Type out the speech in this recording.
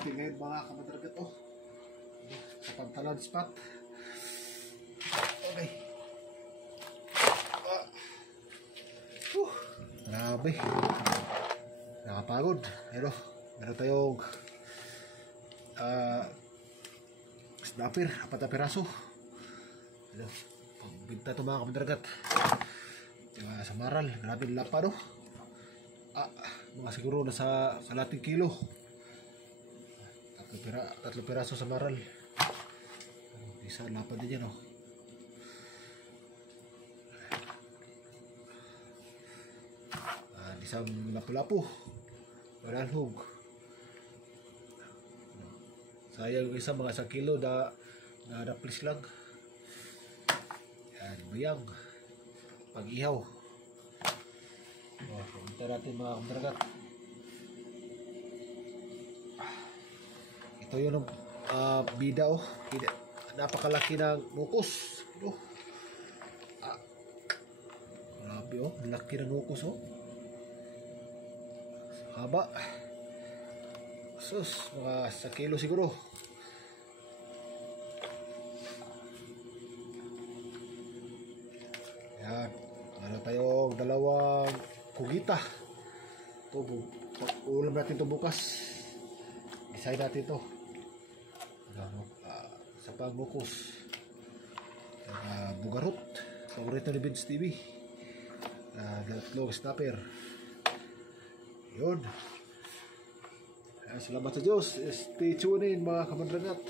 natin ngayon mga kamadragat. Oh, sa pantalan spot. Okay. Grabe. Nakapagod. Pero meron tayong snapper, 4 na piraso. Ano, pagbinta ito mga kamadragat. Sa maral, grabe lapa no. Mga siguro nasa kalating kilo. 3 piraso sa maral. Isa lapa din yan, no. Isang lapu-lapu. Malalhog. Sayang isa mga 1 kilo na naplis lang. Yan, bayang. Pag-ihaw. Pumunta natin mga kamadragat. Ito yung bida, oh. Bida. Napakalaki ng nukos. Oh. Grabe, oh. Laki ng nukos, oh. Haba. Sus, mga 1 kilo siguro. Yan. Ano tayong 2 kugita. Ito, ulam natin ito bukas. Isay natin ito. Sa pangukos. Bugarot. Paborito ni Vince TV. Datlog snapper. Yun. Salamat sa Diyos. Stay tuned in mga kamadragat.